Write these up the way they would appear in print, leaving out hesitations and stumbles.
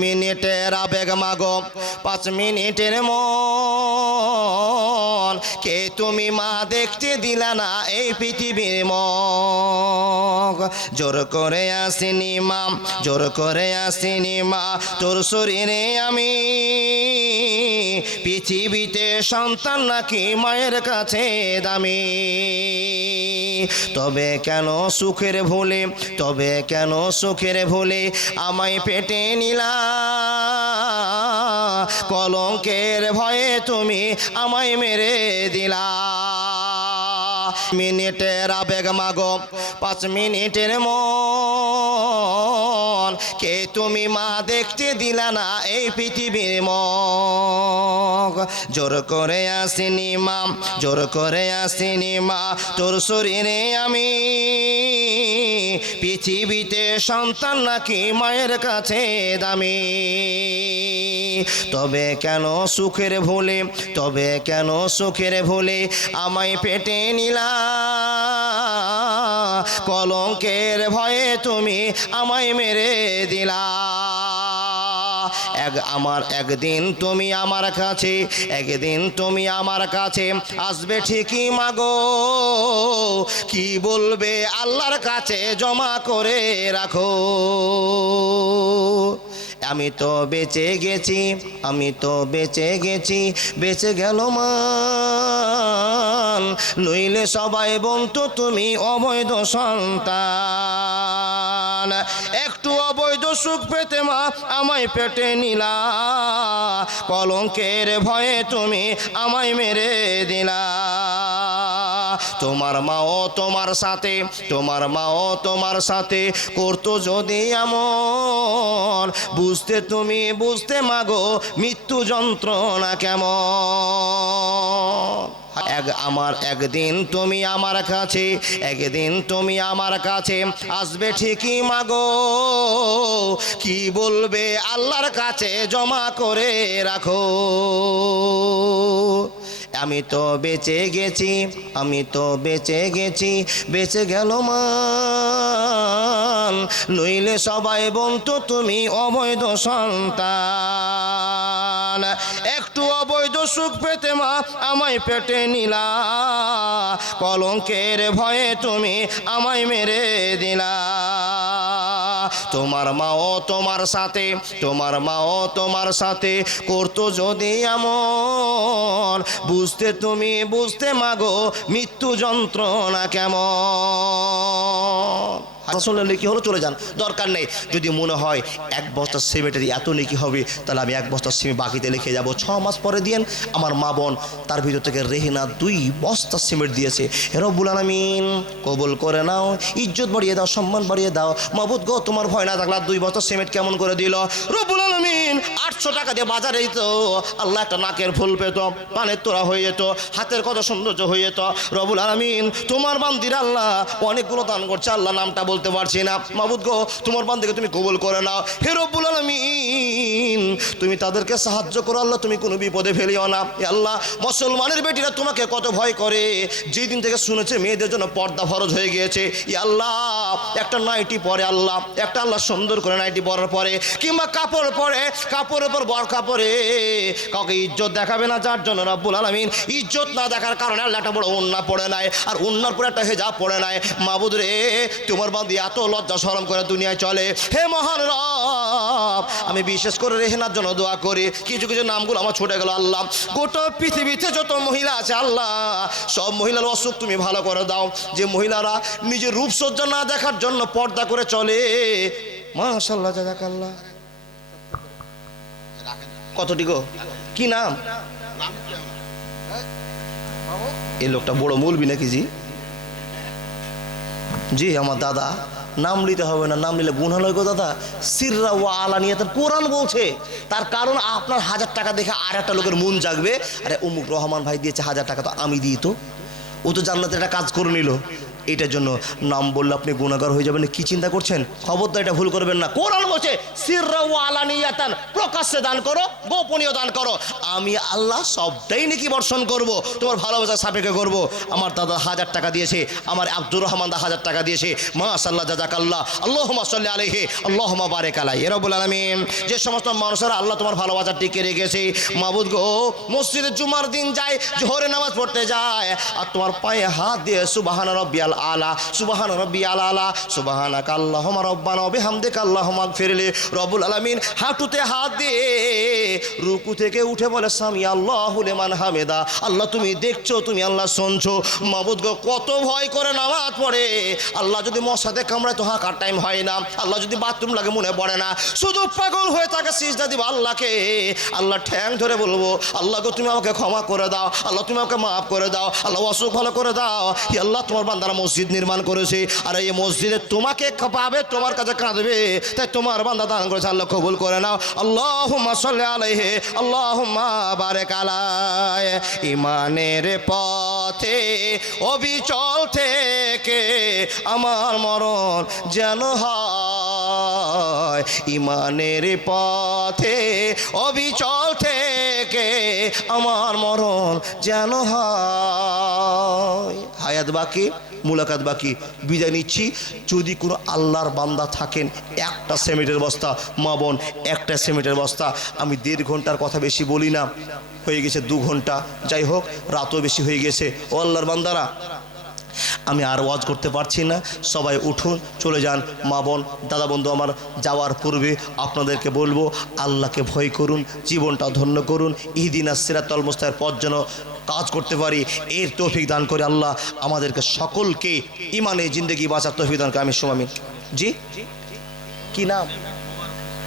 মিনিটের আবেগ মাগো 5 মিনিটের মন কে তুমি মা দেখতে দিলা না এই পৃথিবীর মগ জোর করে আসিনি মা জোর করে আসিনি মা তোর শরীরে আমি পৃথিবীতে সন্তান নাকি মায়ের কাছে দামি তবে কেন সুখের ভুলে তবে কেন সুখের ভুলে আমায় পেটে নিলা কলঙ্কের ভয়ে তুমি আমায় মেরে দিলা মিনিটের আবেগ মাগো 5 মিনিটের মন কে তুমি মা দেখতে দিলা না এই পৃথিবীর মগ জোর করে আসিনি মা জোর করে আসিনি মা তোর শরীরে আমি পৃথিবীতে সন্তান নাকি মায়ের কাছে দামি তবে কেন সুখের ভুলে তবে কেন সুখের ভুলে আমায় পেটে নিলা কলঙ্কের ভয়ে তুমি আমায় মেরে দিলা আমার একদিন তুমি আমার কাছে একদিন তুমি আমার কাছে আসবে ঠিকই মাগো কি বলবে আল্লাহর কাছে জমা করে রাখো আমি তো বেঁচে গেছি আমি তো বেঁচে গেছি বেঁচে গেল মান নইলে সবাই বলতো তুমি অবৈধ সন্তান একটু অবৈধ সুখ পেতে মা আমায় পেটে নিলা কলঙ্কের ভয়ে তুমি আমায় মেরে দিলা তোমার মাও তোমার সাথে তোমার মাও তোমার সাথে করতো যদি এমন বুঝতে তুমি বুঝতে মাগো মৃত্যু যন্ত্রণা কেমন আমার একদিন তুমি আমার কাছে একদিন তুমি আমার কাছে আসবে ঠিকই মাগো কি বলবে আল্লাহর কাছে জমা করে রাখো আমি তো বেঁচে গেছি আমি তো বেঁচে গেছি বেঁচে গেল মান নইলে সবাই বলতো তুমি অবৈধ সন্তান একটু অবৈধ সুখ পেতে মা আমায় পেটে নিলা কলঙ্কের ভয়ে তুমি আমায় মেরে দিলা তোমার মাও তোমার সাথে তোমার মাও তোমার সাথে করতো যদি এমন বুঝতে তুমি বুঝতে মাগো মৃত্যু যন্ত্রণা কেমন আসলে নেকি হলো চলে যান দরকার নেই যদি মনে হয় 1 বস্তা সিমেন্টের এত নেকি হবে তাহলে আমি 1 বস্তা সিমেন্ট বাকিতে লিখে যাব 6 মাস পরে দিয়েন আমার মা বোন তার ভিতর থেকে রেহিনা 2 বস্তা সিমেন্ট দিয়েছে হে রব্বুল আলামিন কবুল করে নাও ইজ্জত বাড়িয়ে দাও সম্মান বাড়িয়ে দাও মাবুদ গো তোমার ভয় না থাকলে 2 বস্তা সিমেন্ট কেমন করে দিল রব্বুল আলামিন 800 টাকা দিয়ে বাজারে যেত আল্লাহ একটা নাকের ফুল পেত পানের তোড়া হয়ে যেত হাতের কত সৌন্দর্য হয়ে যেত রব্বুল আলামিন তোমার বান্দির আল্লাহ অনেকগুলো দান করছে আল্লাহ নামটা বলতে পারছি না মাবুদ গো তোমার বান্দাকে তুমি কবুল করে নাও হে রব্বুল আলামিন তুমি তাদেরকে সাহায্য করো আল্লাহ তুমি কোনো বিপদে ফেলিও না আল্লাহ মুসলমানের বেটিরা তোমাকে কত ভয় করে যেই দিন থেকে শুনেছে মেয়েদের জন্য পর্দা ফরজ হয়ে গিয়েছে আল্লাহ একটা নাইটি পরে আল্লাহ একটা আল্লাহ সুন্দর করে নাইটি পরার পরে কিংবা কাপড় পরে কাপড়ের পর বরকা পরে কাউকে ইজ্জত দেখাবে না যার জন্য রব্বুল আলামিন ইজ্জত না দেখার কারণে আল্লাহ একটা বড় ওন্না পড়ে নাই আর ওন্নার পরে একটা হেজাব পড়ে নাই মাবুদ রে তোমার বান্দি এত লজ্জা শরম করে দুনিয়ায় চলে হে মহান রব আমি বিশেষ করে রেহেনার জন্য দোয়া করি কিছু কিছু নামগুলো আমার ছুটে গেল আল্লাহ গোটা পৃথিবীতে যত মহিলা আছে আল্লাহ সব মহিলার অসুখ তুমি ভালো করে দাও যে মহিলারা নিজের রূপসজ্জা না দেখার জন্য পর্দা করে চলে মাশাআল্লাহ জাযাকাল্লাহ কতটি গো কি নাম এই লোকটা বড় মৌলবি নাকি জি জি আমার দাদা নাম নিতে হবে না নাম নিলে গুনাহ হয় গো দাদা সিররা ওয়া আলানিয়াতান কোরআন বলছে তার কারণ আপনার 1000 টাকা দেখে আর একটা লোকের মন জাগবে আরে অমুক রহমান ভাই দিয়েছে 1000 টাকা তো আমি দিই তো ও তো জান্নাতে একটা কাজ করে নিল এটার জন্য নাম বললে আপনি গুনাহগার হয়ে যাবেন। কি চিন্তা করছেন? খবরদার এটা ভুল করবেন না। কোরআন বলছে সিররা ওয়া আলানিয়াতান, প্রকাশ্যে দান করো, গোপনীয় দান করো, আমি আল্লাহ সবটাই নেকি বর্ষণ করব, তোমার ভালোবাসার সাপেক্ষে করব। আমার দাদা 1000 টাকা দিয়েছে, আমার আব্দুর রহমান দা 1000 টাকা দিয়েছে, মাশাআল্লাহ জাযাকাল্লাহ, আল্লাহুম্মা সাল্লি আলাইহি, আল্লাহুম্মা বারিক আলাইহি। ইয়া রাব্বুল আলামিন, যে সমস্ত মানুষেরা আল্লাহ তোমার ভালোবাসা টিকে রেখেছে, মাবুদ গো, মসজিদে জুমার দিন যায়, জোহরে নামাজ পড়তে যায়, আর তোমার পায়ে হাত দিয়ে সুবহান রাব্বিয়াল আলা, সুবহান রাব্বিয়াল আলা, সুবহানাকা আল্লাহুম্মা রাব্বানা ওয়া বিহামদিকা আল্লাহুম্মা গফিরলি। রব্বুল আলামিন হাঁটুতে হাত দিয়ে রুকু থেকে উঠে বলে সামি আল্লাহু লিমান হামিদা। আল্লাহ তুমি দেখছো, তুমি আল্লাহ শুনছো। মাবুদ গো, কত ভয় করে নামাজ পড়ে। আল্লাহ যদি মশাতে কামড়ায় তো হাঁকার টাইম হয় না, আল্লাহ যদি বাথরুম লাগে মনে পড়ে না, শুধু পাগল হয়ে থাকে সিজদা দিব আল্লাহকে। আল্লাহ ঠ্যাং ধরে বলবো, আল্লাহ গো তুমি আমাকে ক্ষমা করে দাও, আল্লাহ তুমি আমাকে মাফ করে দাও, আল্লাহ অসুখ ভালো করে দাও। হি আল্লাহ, তোমার বান্দারা মসজিদ নির্মাণ করেছে, আর এই মসজিদে তোমাকে পাবে, তোমার কাছে কাঁদবে, তাই তোমার বান্দা দান করেছে, আল্লাহ কবুল করে নাও। আল্লাহুম্মা সাল্লি আলাইহি, আল্লাহুম্মা বারিক আলাইহি। ইমানের পথে অবিচল থেকে আমার মরণ যেন হয়, ইমানের পথে অবিচল থেকে আমার মরণ যেন হয়। হায়াত বাকি, মুলাকাত বাকি, বিদায় নিচ্ছি। যদি কোনো আল্লাহর বান্দা থাকেন, একটা সিমেন্টের বস্তা, মা বোন একটা সিমেন্টের বস্তা। আমি 1.5 ঘন্টার কথা বেশি বলি না, হয়ে গেছে 2 ঘন্টা, যাই হোক রাতও বেশি হয়ে গেছে। ও আল্লাহর বান্দারা, আমি আর ওয়াজ করতে পারছি না, সবাই উঠুন চলে যান। মা বোন দাদা বন্ধু আমার, যাওয়ার পূর্বে আপনাদেরকে বলবো, আল্লাহকে ভয় করুন, জীবনটা ধন্য করুন, ইহদিনাস সিরাতাল মুস্তাকিমের পথ যেন কাজ করতে পারি, এর তৌফিক দান করে আল্লাহ আমাদেরকে সকলকে ইমানে জিন্দেগি বাঁচার তৌফিক দান করে। আমি সুমামিন। জি, কি নাম?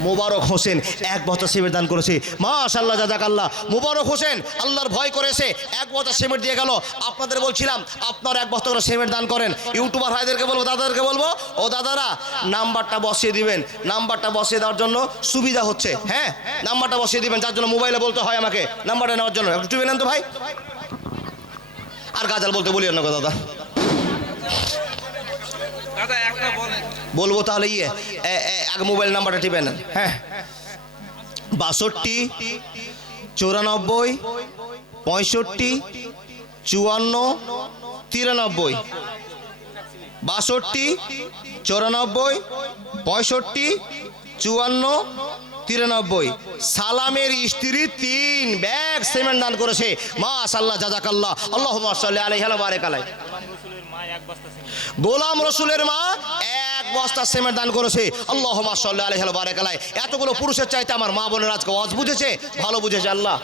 মোবারক হোসেন 1 বস্তা সিমেন্ট দান করেছে, মাশাআল্লাহ জাযাকাল্লাহ। মোবারক হোসেন আল্লাহর ভয় করেছে, 1 বস্তা সিমেন্ট দিয়ে গেল। আপনাদের বলছিলাম আপনার 1 বস্তা করে সিমেন্ট দান করেন। ইউটিউবার ভাইদেরকে বলবো, দাদাদেরকে বলবো, ও দাদারা নাম্বারটা বসিয়ে দিবেন, নাম্বারটা বসিয়ে দেওয়ার জন্য সুবিধা হচ্ছে। হ্যাঁ, নাম্বারটা বসিয়ে দিবেন, যার জন্য মোবাইলে বলতে হয় আমাকে নাম্বারটা নেওয়ার জন্য। একটু টিপে নেন তো ভাই, আর গাজাল বলতে বলি না দাদা, বলবো তাহলে আগে মোবাইল নাম্বারটা টিপে নেন। হ্যাঁ, 62 94 65 54 93। 62 94 65 54 93। সালামের স্ত্রী 3 ব্যাগ সিমেন্ট দান করেছে, মাশাআল্লাহ জাযাকাল্লাহ, আল্লাহুম্মা সাল্লি আলাইহি ওয়া বারিক আলাইহি। গোলাম রসুলের মা 1 বস্তা সিমেন্ট দান করেছে, আল্লাহুম্মা সাল্লি আলাইহি ওয়া বারিক আলাইহি। এতগুলো পুরুষের চাইতে আমার মা বোনের আজকে ওয়াজ বুঝেছে, ভালো বুঝেছে। আল্লাহ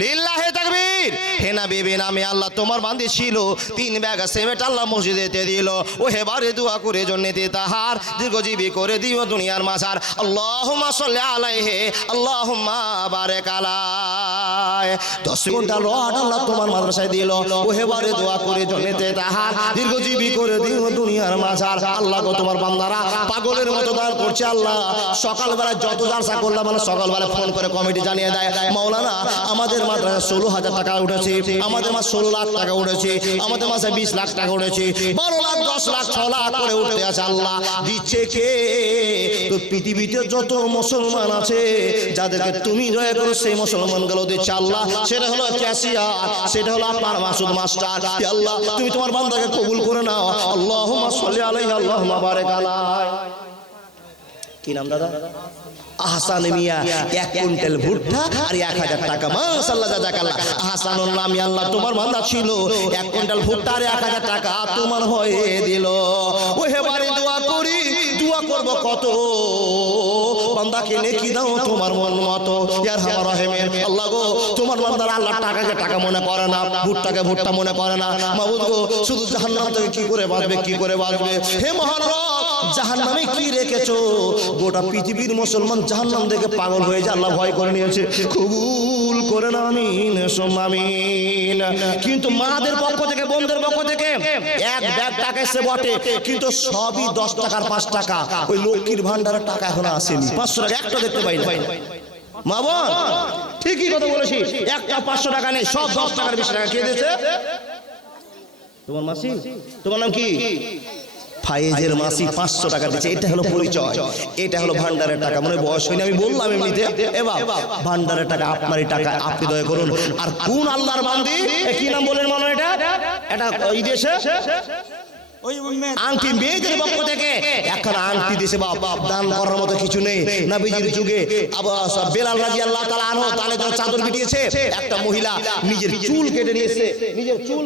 লিল্লাহি তাকবীর। হেনা বিবি নামে আল্লাহ তোমার বান্দি ছিল, 3 ব্যাগ সিমেন্ট আল্লাহ মসজিদেতে দিল। ও হেবারে দোয়া করে জন্নতে তাহার দীর্ঘজীবী করে দিও দুনিয়ার মাঝার। আল্লাহুম্মা সাল্লি আলাইহি, আল্লাহুম্মা বারিক আলাইহি। 10 ঘন্টা রড আল্লাহ তোমার মাদ্রাসায় দিল। ও হেবারে দোয়া করে জন্নতে তাহার দীর্ঘজীবী করে দিও দুনিয়ার মাঝার। আল্লাহ গো, তোমার বান্দারা পাগলের মতো দান করছে। আল্লাহ সকালবেলা যত জালসা করলাম, মানে সকালবেলা ফোন করে কমিটি জানিয়ে দেয়, মাওলানা আমাদের মাদ্রাসা 16,000 টাকা উঠেছে, আমাদের মাসে 16 লাখ টাকা উঠেছে, আমাদের মাসে 20 লাখ টাকা উঠেছে, 12 লাখ 10 লাখ 6 লাখ করে উঠতে আছে। আল্লাহ দিচ্ছে কে? তো পৃথিবীতে যত মুসলমান আছে, যাদেরকে তুমি দয়া করো সেই মুসলমানগুলো দিচ্ছে আল্লাহ। সেটা হলো ক্যাশিয়ার, সেটা হলো আপনার মাসুদ মাস্টার। আল্লাহ তুমি তোমার বান্দাকে কবুল করে নাও। আল্লাহুম্মা সাল্লি আলাইহি, আল্লাহুম্মা বারিক আলাইহি। কি নাম দাদা? আহসান মিয়া 1 কুইন্টাল ভুট্টা আর 1000 টাকা, মাশাআল্লাহ জাযাকাল্লাহ। আহসানুল নামি আল্লাহ তোমার বান্দা ছিল, 1 কুইন্টাল ভুট্টা আর 1000 টাকা তোমার হয়ে দিল। ও হেবারে দোয়া করি, দোয়া করব কত, বান্দাকে নেকি দাও তোমার মন মতো। ইয়া আরহামার রাহিমিন। আল্লাহ গো, তোমার বান্দারা আল্লাহ টাকাকে টাকা মনে করে না, ভুট্টাকে ভুট্টা মনে করে না। মাবুদ গো, শুধু জাহান্নাম থেকে কি করে বাঁচবে, কি করে বাঁচবে? হে মহান রব, জাহান্নামে কি রেখেছো? গোটা পৃথিবীর মুসলমান জাহান্নাম দেখে পাগল হয়ে যায়, আল্লাহ ভয় করে নিয়েছে। কবুল করে না, আমিন সুম্মা আমিন। কিন্তু মাদের পক্ষ থেকে, বোনদের পক্ষ থেকে 1 ব্যাগ টাকা এসে বটে, কিন্তু সবই 10 টাকার 5 টাকা। ওই লক্ষ্মীর ভান্ডারের টাকা এখনো আসেনি, 500 টাকা একটা দেখতে পাই না। মা বোন ঠিকই কথা বলেছি, একটা 500 টাকা নেই, সব 10 টাকার 20 টাকা কে দিয়েছে? তোমার মাসি, তোমার নাম কি? ফাইজের মাসি 500 টাকা দিচ্ছে। এটা হলো পরিচয়, এটা হলো ভান্ডারের টাকা। মনে বয়স হয়নি আমি বললাম এমনিতে। এবার ভান্ডারের টাকা, আপনারই টাকা, আপনি দয়া করুন। আর কোন আল্লাহর বান্দি, কি নাম বলেন মনে? এটা এই দেশে আংটি মেয়েদের পক্ষ থেকে এখন আংটি দিয়েছে বাপ, দান করার মতো কিছু নেই। নবীজির যুগে বেলাল রাদিয়াল্লাহু তাআলা আনহু তালে চাদর বিটিয়েছে। একটা মহিলা নিজের চুল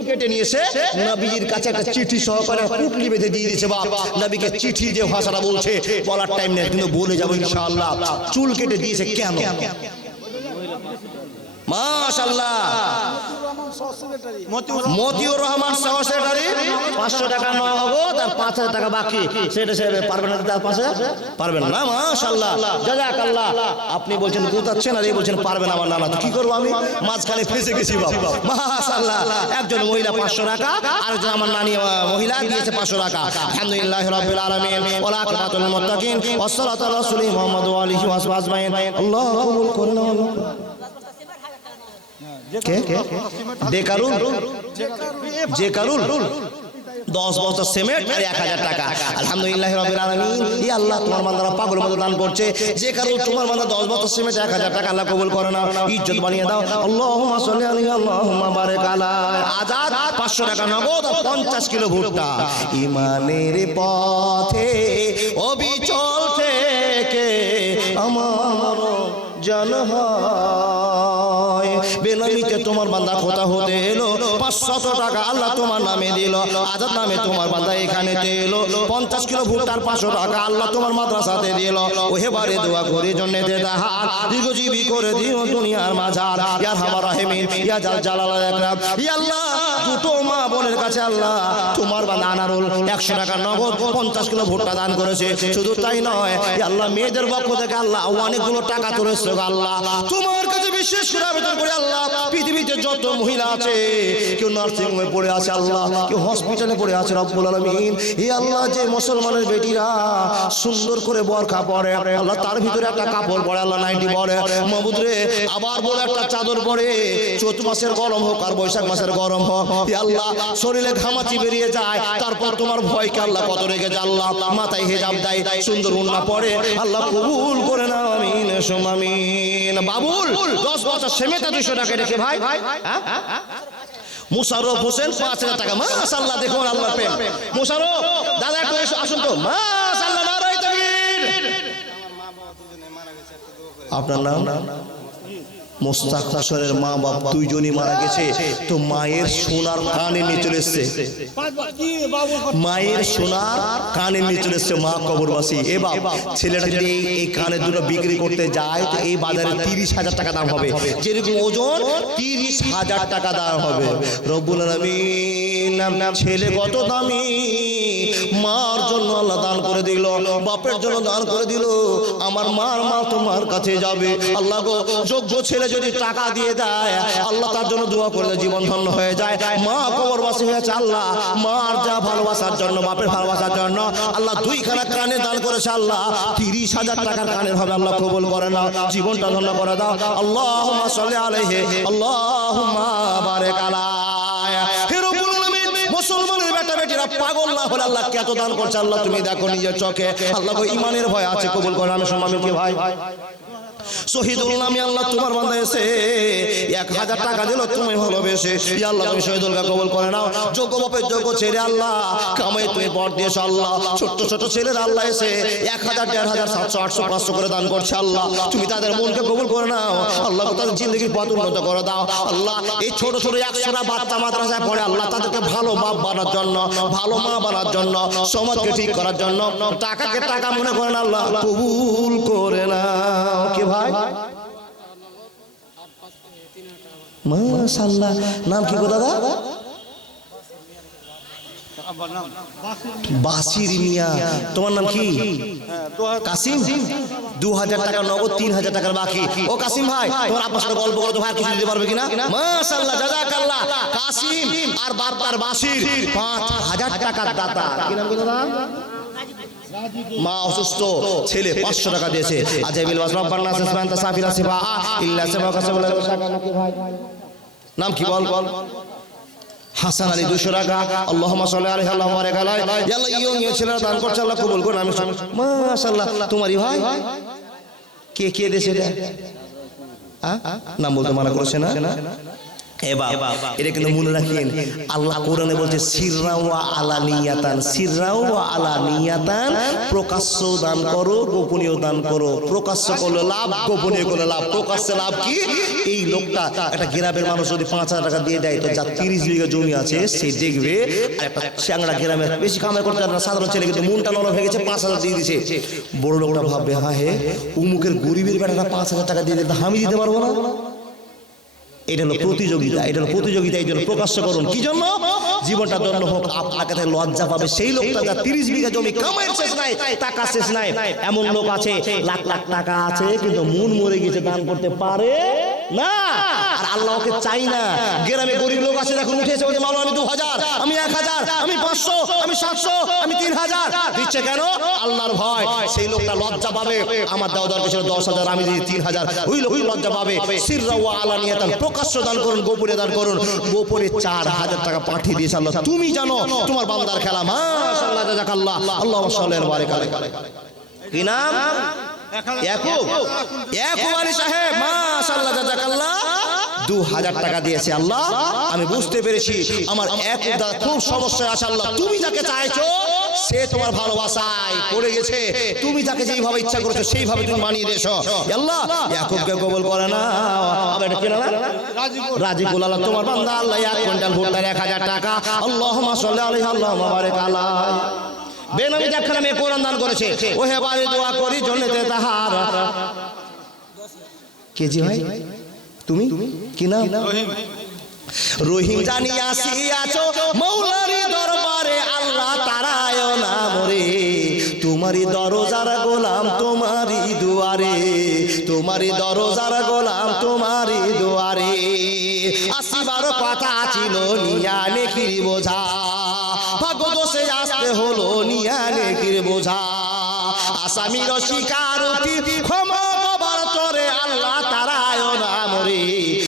কেটে নিয়েছে, নবীজির কাছে একটা চিঠি সহকারে পুটলি বেঁধে দিয়ে দিয়েছে বাপ। নবীকে চিঠি যে ভাষাটা বলছে বলার টাইম নেই, কিন্তু বলে যাবো ইনশাআল্লাহ। চুল কেটে দিয়েছে কেন? মাশাআল্লাহ, মতিউর রহমান সহ সেক্রেটারি 500 টাকা নগদ আর 5000 টাকা বাকি। সেটা সে পারবেন না, তার পাশে পারবেন না। মাশাআল্লাহ, জাযাকাল্লাহ। আপনি বলছেন গুতাচ্ছেন আর এই বলছেন পারবেন আমার নানা, তো কি করব আমি? মাঝখানে ফেসে গেছি বাবা। মাশাআল্লাহ, একজন মহিলা 500 টাকা, আরেকজন আমার নানি মহিলা দিয়েছে 500 টাকা। আলহামদুলিল্লাহি রাব্বিল আলামিন ওয়া আকিবাতুল মুত্তাকিন ওয়াস সালাতু আলা রাসূলি মুহাম্মদ ওয়া আলিহি ওয়া সাহবিহি আজমাইন। আল্লাহ কবুল করুন। ডেকারুল 10 বস্তা সিমেন্ট আর 1000 টাকা। আলহামদুলিল্লাহি রাব্বিল আলামিন। ই আল্লাহ, তোমার বান্দারা পাগলের মতো দান করছে। যে কারণ তোমার বান্দা 10 বস্তা সিমেন্ট 1000 টাকা, আল্লাহ কবুল করে নাও, ইজ্জত বানিয়ে দাও। আল্লাহুম্মা সাল্লি আলাইহি আল্লাহুম্মা বারিক আলা। আজাদ 500 টাকা নগদ আর 50 কিলো ভুট্টা। ইমানের পথে অবিচল থেকে আমার জান হয়। বেনামিতে তোমার বান্দা খোদা হতে এলো, 500 টাকা আল্লাহ তোমার নামে দিল। আজাদ নামে তোমার বান্দা এখানে এলো, 50 কিলো ভুট্টার 500 টাকা আল্লাহ তোমার মাদ্রাসাতে দিল। ওহেবারে দোয়া করে জন্নতে দাহার দীর্ঘজীবী করে দিও দুনিয়ার মাঝার। ইয়া আরহামার রাহিমিন, ইয়া জালালাল আকরাম। ইয়া আল্লাহ, দুটো মা বোনের কাছে আল্লাহ তোমার বান্দা আনারুল 100 টাকা নগদ 50 কিলো ভুট্টা দান করেছে। শুধু তাই নয়, ইয়া আল্লাহ মেয়েদের পক্ষ থেকে আল্লাহ অনেকগুলো টাকা তুলেছে আল্লাহ তোমার কাছে। বিশেষ করে আবেদন করে আল্লাহ, পৃথিবীতে যত মহিলা আছে, কেউ নার্সিং হোমে পড়ে আছে আল্লাহ, কেউ হসপিটালে পড়ে আছে রব্বুল আলামিন। হে আল্লাহ, যে মুসলমানের বেটিরা সুন্দর করে বোরকা পরে আল্লাহ, তার ভিতরে একটা কাপড় পরে আল্লাহ, নাইটি পরে মাহবুব রে, আবার বড় একটা চাদর পরে, চৈত মাসের গরম হোক আর বৈশাখ মাসের গরম হোক, হে আল্লাহ শরীরে ঘামাচি বেরিয়ে যায়, তারপর তোমার ভয়কে আল্লাহ কত রেখেছে আল্লাহ, মাথায় হেজাব দেয়, সুন্দর উন্না পরে আল্লাহ কবুল করে নাও, আমিন সুম্মা আমিন। বাবুল 10 বছর সেমেটা 200 টাকা রেখে ভাই। মুশাররফ হোসেন 5000 টাকা। মাশাআল্লাহ, দেখুন আল্লাহর প্রেম। মুশাররফ দাদা একটু আসুন তো। মাশাআল্লাহ, নারায়ে তাকবীর। আপনার নাম? মোস্তাক হোসেনের মা বাপ দুইজনই মারা গেছে। তো মায়ের সোনার কানে নিয়ে চলে এসছে, মায়ের সোনার কানে নিয়ে চলে এসছে মা কবরবাসী। এ বাপ, ছেলেটা যদি এই কানে দুটো বিক্রি করতে যায় তো এই বাজারে 30,000 টাকা দাম হবে। যেরকম ওজন 30,000 টাকা দাম হবে। রব্বুল আলামিন, ছেলে কত দামি, মার জন্য আল্লাহ দান করে দিল, বাপের জন্য দান করে দিল। আমার মার মা তোমার কাছে যাবে আল্লাহ গো। যোগ্য ছেলে যদি টাকা দিয়ে দেয় আল্লাহ তার জন্য দোয়া করে দেয়, জীবন ধন্য হয়ে যায়। মা কবরবাসী হয়েছে আল্লাহ, মার যা ভালোবাসার জন্য, বাপের ভালোবাসার জন্য আল্লাহ 2খানা কানে দান করেছে আল্লাহ, 30,000 টাকার কানের হবে আল্লাহ কবুল করে নাও, জীবনটা ধন্য করে দাও। আল্লাহুম্মা সাল্লি আলাইহি আল্লাহুম্মা বারিক আলাইহি। হে রব্বুল আলামিন, মুসলমানের বেটা বেটিরা পাগল না হলে আল্লাহ কত দান করছে আল্লাহ তুমি দেখো নিজের চোখে। আল্লাহ গো, ইমানের ভয় আছে, কবুল করে। আমি সম্মানিত ভাই, শহীদুল নামে আল্লাহ তোমার বান্দা এসে 1000 টাকা দিল, তুমি ভালোবেসে ইয়া আল্লাহ তুমি শহীদুলকে কবুল করে নাও। যোগ্য বাপের যোগ্য ছেলে আল্লাহ কামাই তুমি বর দিয়েছো আল্লাহ। ছোট ছোট ছেলের আল্লাহ এসে 1000, 1500, 700, 800, 500 করে দান করছে আল্লাহ, তুমি তাদের মনকে কবুল করে নাও আল্লাহ, তাদের জিন্দগির পথ উন্নত করে দাও আল্লাহ। এই ছোট ছোট 100টা বাচ্চা মাদ্রাসায় পড়ে আল্লাহ, তাদেরকে ভালো বাপ বানার জন্য, ভালো মা বানার জন্য, সমাজকে ঠিক করার জন্য টাকাকে টাকা মনে করেন আল্লাহ, কবুল করে নাও। কি ভাই? মাশাআল্লাহ, নাম কি গো দাদা? বাসির মিয়া। তোমার নাম কি? কাসিম। 2000 টাকা নগদ, 3000 টাকার বাকি। ও কাসিম ভাই, তোমার আপনার সাথে গল্প করো তো ভাই, কিছু দিতে পারবে কিনা? মাশাআল্লাহ, জাযাকাল্লাহ। কাসিম আর বাবার বাসির 5000 টাকার দাতা। কি নাম কি দাদা? মা অসুস্থ, ছেলে 500 টাকা দিয়েছে। আজাইবিল ওয়াসরাব বান্নাস সাফান্তা সাফিরা সিফা ইল্লা সাবা কাসাবুল। নাম কি বল? হাসান আলী 200 টাকা, আল্লাহুম্মা সাল্লি আলাইহি আল্লাহুম্মা বারিক আলাইহি। আল্লাহ ইয়ং ছেলেরা দান করছে, আল্লাহ কবুল করুন। আমি মাশাআল্লাহ। তোমারই ভাই? কে কে দেশে এটা? নাম বলতে মানা করেছে না? এবার এটা কিন্তু মনে রাখেন, আল্লাহ কোরআনে বলছে সিররা ওয়া আলানিয়াতান, সিররা ওয়া আলানিয়াতান, প্রকাশ্য দান করো, গোপনীয় দান করো। প্রকাশ্য করলে লাভ, গোপনীয় করলে লাভ। প্রকাশ্যে লাভ কি? এই লোকটা একটা গ্রামের মানুষ যদি 5,000 টাকা দিয়ে দেয়, তো যার 30 বিঘা জমি আছে সে দেখবে, আর একটা চ্যাংড়া গ্রামের বেশি কামাই করতে পারে না সাধারণ ছেলে, কিন্তু মনটা নরম হয়ে গেছে, 5,000 দিয়ে দিছে। বড় লোকটা ভাববে, হ্যাঁ হে উমুকের গরিবের বেটাটা 5,000 টাকা দিয়ে দিতে আমি দিতে পারবো না। এটা হলো প্রতিযোগিতা, এটা হলো প্রতিযোগিতা, এটা হলো প্রকাশ্য করুন। কি জন্য? জীবনটা দণ্ড হোক, আপনার কাছে লজ্জা পাবে সেই লোকটা যার 30 বিঘা জমি, কামাই শেষ নাই, টাকা শেষ নাই। এমন লোক আছে লাখ লাখ টাকা আছে কিন্তু মন মরে গেছে, দান করতে পারে না। আর আল্লাহকে চাই না। গ্রামে গরিব লোক আছে, দেখুন উঠেছে, বলছে মাওলানা আমি 2000, আমি 1000, আমি 500, আমি 700, আমি 3000 দিচ্ছে কেন? আল্লাহর ভয়। সেই লোকটা লজ্জা পাবে, আমার দাও দরকার ছিল 10,000, আমি দিই 3000, ওই লোক লজ্জা পাবে। সিররা ওয়া আলানিয়াতান, প্রকাশ্য দান করুন, গোপনে দান করুন। গোপনে 4000 টাকা পাঠিয়ে দিয়েছে আল্লাহ, তুমি জানো তোমার বান্দার খেলা। মাশাআল্লাহ, জাযাকাল্লাহ, আল্লাহুম্মা সাল্লি ওয়া বারিক আলাইহি। কি নাম? ইয়াকুব আলী সাহেব, মাশাআল্লাহ, জাযাকাল্লাহ, 2000 টাকা দিয়েছে। আল্লাহ আমি বুঝতে পেরেছি আমার ইয়াকুব দাদা খুব সমস্যায় আছে। আল্লাহ তুমি যাকে চাইছো সে তোমার ভালোবাসায় পড়ে গেছে, তুমি যাকে যেইভাবে ইচ্ছা করেছো সেইভাবে তুমি বানিয়ে দিয়েছো। আল্লাহ ইয়াকুবকে কবুল করে না। আবার এটা কেনা না রাজিকুল, আল্লাহ তোমার বান্দা আল্লাহ 1 কুইন্টাল ভুট্টার 1000 টাকা, আল্লাহুম্মা সাল্লি আলাইহি আল্লাহুম্মা বারিক আলাইহি। বেনামি দেখলাম এ কোরআন দান করেছে, ওহে বাড়ি দোয়া করি জন্নতে তাহার। কে জি ভাই তুমি? কি নাম? রহিম জানিয়াছি আছো মৌলারি দরবারে, আল্লাহ তারায় না মরে, তোমারই দরজার গোলাম তোমারই দুয়ারে, তোমারই দরজার গোলাম তোমারই দুয়ারে। আসিবার কথা ছিল নিয়া নেকির বোঝা, ভাগ্য দোষে আসতে হলো নিয়া নেকির বোঝা। আসামির স্বীকারোক্তি